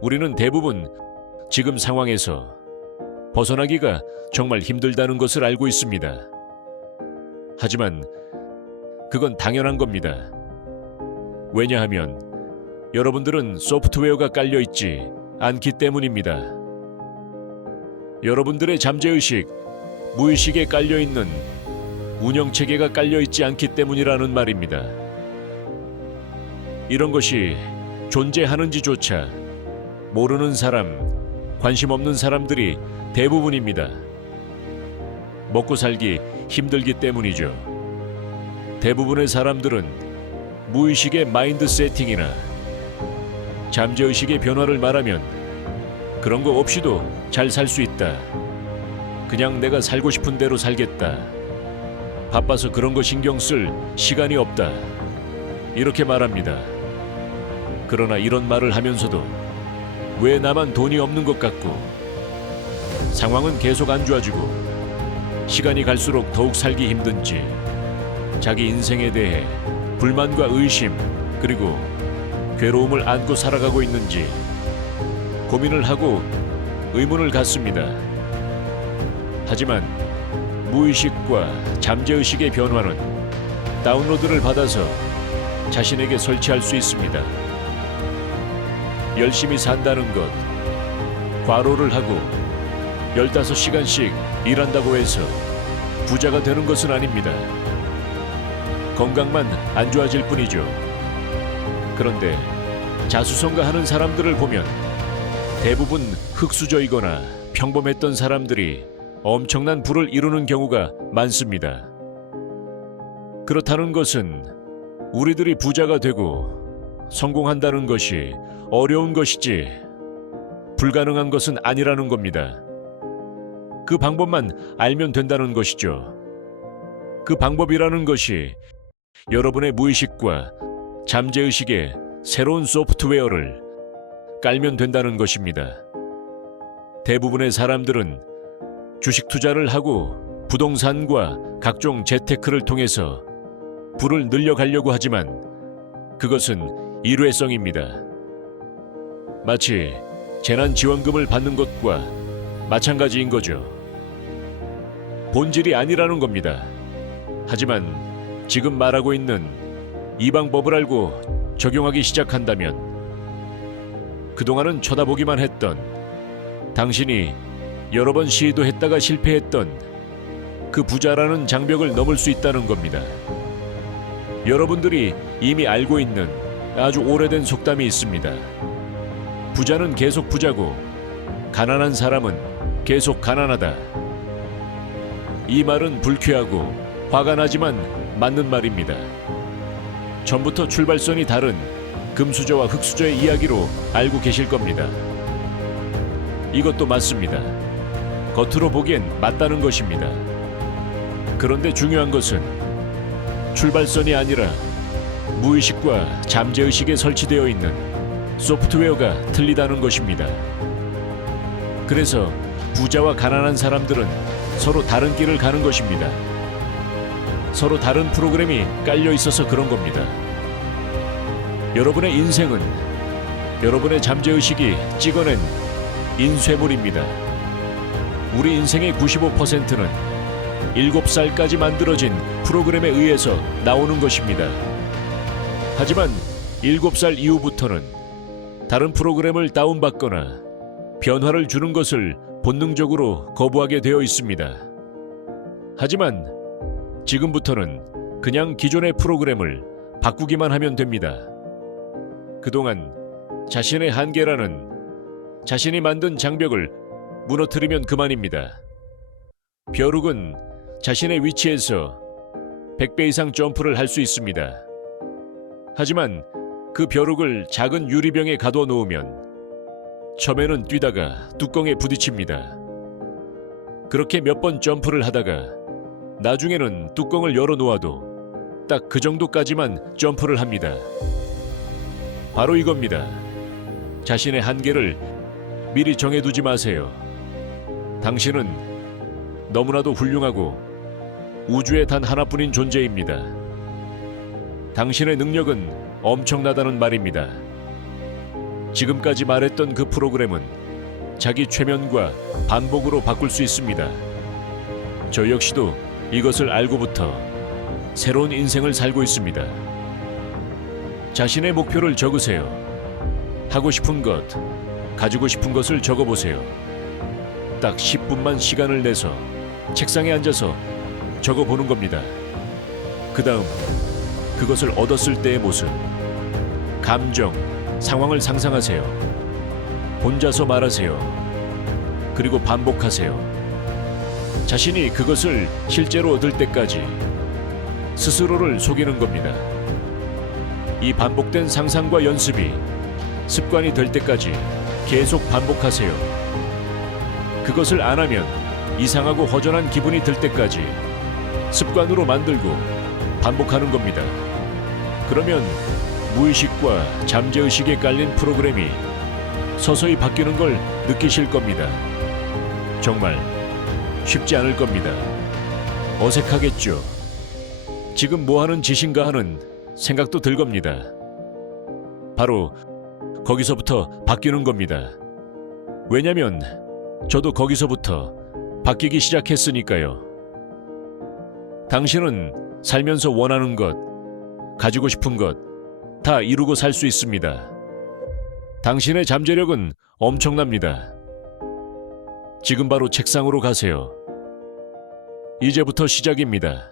우리는 대부분 지금 상황에서 벗어나기가 정말 힘들다는 것을 알고 있습니다. 하지만 그건 당연한 겁니다. 왜냐하면 여러분들은 소프트웨어가 깔려 있지 않기 때문입니다. 여러분들의 잠재의식, 무의식에 깔려 있는 운영 체계가 깔려 있지 않기 때문이라는 말입니다. 이런 것이 존재하는지조차 모르는 사람, 관심 없는 사람들이 대부분입니다. 먹고 살기 힘들기 때문이죠. 대부분의 사람들은 무의식의 마인드 세팅이나 잠재의식의 변화를 말하면 그런 거 없이도 잘 살 수 있다. 그냥 내가 살고 싶은 대로 살겠다. 바빠서 그런 거 신경 쓸 시간이 없다. 이렇게 말합니다. 그러나 이런 말을 하면서도 왜 나만 돈이 없는 것 같고 상황은 계속 안 좋아지고 시간이 갈수록 더욱 살기 힘든지 자기 인생에 대해 불만과 의심 그리고 괴로움을 안고 살아가고 있는지 고민을 하고 의문을 갖습니다. 하지만 무의식과 잠재의식의 변화는 다운로드를 받아서 자신에게 설치할 수 있습니다. 열심히 산다는 것, 과로를 하고 15시간씩 일한다고 해서 부자가 되는 것은 아닙니다. 건강만 안 좋아질 뿐이죠. 그런데 자수성가 하는 사람들을 보면 대부분 흙수저이거나 평범했던 사람들이 엄청난 부를 이루는 경우가 많습니다. 그렇다는 것은 우리들이 부자가 되고 성공한다는 것이 어려운 것이지 불가능한 것은 아니라는 겁니다. 그 방법만 알면 된다는 것이죠. 그 방법이라는 것이 여러분의 무의식과 잠재의식의 새로운 소프트웨어를 깔면 된다는 것입니다. 대부분의 사람들은 주식 투자를 하고 부동산과 각종 재테크를 통해서 부를 늘려가려고 하지만 그것은 일회성입니다. 마치 재난지원금을 받는 것과 마찬가지인 거죠. 본질이 아니라는 겁니다. 하지만 지금 말하고 있는 이 방법을 알고 적용하기 시작한다면 그동안은 쳐다보기만 했던 당신이 여러 번 시도했다가 실패했던 그 부자라는 장벽을 넘을 수 있다는 겁니다. 여러분들이 이미 알고 있는 아주 오래된 속담이 있습니다. 부자는 계속 부자고 가난한 사람은 계속 가난하다. 이 말은 불쾌하고 화가 나지만 맞는 말입니다. 전부터 출발선이 다른 금수저와 흙수저의 이야기로 알고 계실 겁니다. 이것도 맞습니다. 겉으로 보기엔 맞다는 것입니다. 그런데 중요한 것은 출발선이 아니라 무의식과 잠재의식에 설치되어 있는 소프트웨어가 틀리다는 것입니다. 그래서 부자와 가난한 사람들은 서로 다른 길을 가는 것입니다. 서로 다른 프로그램이 깔려 있어서 그런 겁니다. 여러분의 인생은 여러분의 잠재의식이 찍어낸 인쇄물입니다. 우리 인생의 95%는 7살까지 만들어진 프로그램에 의해서 나오는 것입니다. 하지만 7살 이후부터는 다른 프로그램을 다운받거나 변화를 주는 것을 본능적으로 거부하게 되어 있습니다. 하지만 지금부터는 그냥 기존의 프로그램을 바꾸기만 하면 됩니다. 그동안 자신의 한계라는 자신이 만든 장벽을 무너뜨리면 그만입니다. 벼룩은 자신의 위치에서 100배 이상 점프를 할 수 있습니다. 하지만 그 벼룩을 작은 유리병에 가둬 놓으면 처음에는 뛰다가 뚜껑에 부딪힙니다. 그렇게 몇 번 점프를 하다가 나중에는 뚜껑을 열어 놓아도 딱 그 정도까지만 점프를 합니다. 바로 이겁니다. 자신의 한계를 미리 정해두지 마세요. 당신은 너무나도 훌륭하고 우주에 단 하나뿐인 존재입니다. 당신의 능력은 엄청나다는 말입니다. 지금까지 말했던 그 프로그램은 자기 최면과 반복으로 바꿀 수 있습니다. 저 역시도 이것을 알고부터 새로운 인생을 살고 있습니다. 자신의 목표를 적으세요. 하고 싶은 것, 가지고 싶은 것을 적어보세요. 딱 10분만 시간을 내서 책상에 앉아서 적어보는 겁니다. 그 다음 그것을 얻었을 때의 모습, 감정, 상황을 상상하세요. 혼자서 말하세요. 그리고 반복하세요. 자신이 그것을 실제로 얻을 때까지 스스로를 속이는 겁니다. 이 반복된 상상과 연습이 습관이 될 때까지 계속 반복하세요. 그것을 안 하면 이상하고 허전한 기분이 들 때까지 습관으로 만들고 반복하는 겁니다. 그러면 무의식과 잠재의식에 깔린 프로그램이 서서히 바뀌는 걸 느끼실 겁니다. 정말 쉽지 않을 겁니다. 어색하겠죠. 지금 뭐 하는 짓인가 하는 생각도 들 겁니다. 바로 거기서부터 바뀌는 겁니다. 왜냐면 저도 거기서부터 바뀌기 시작했으니까요. 당신은 살면서 원하는 것, 가지고 싶은 것 다 이루고 살 수 있습니다. 당신의 잠재력은 엄청납니다. 지금 바로 책상으로 가세요. 이제부터 시작입니다.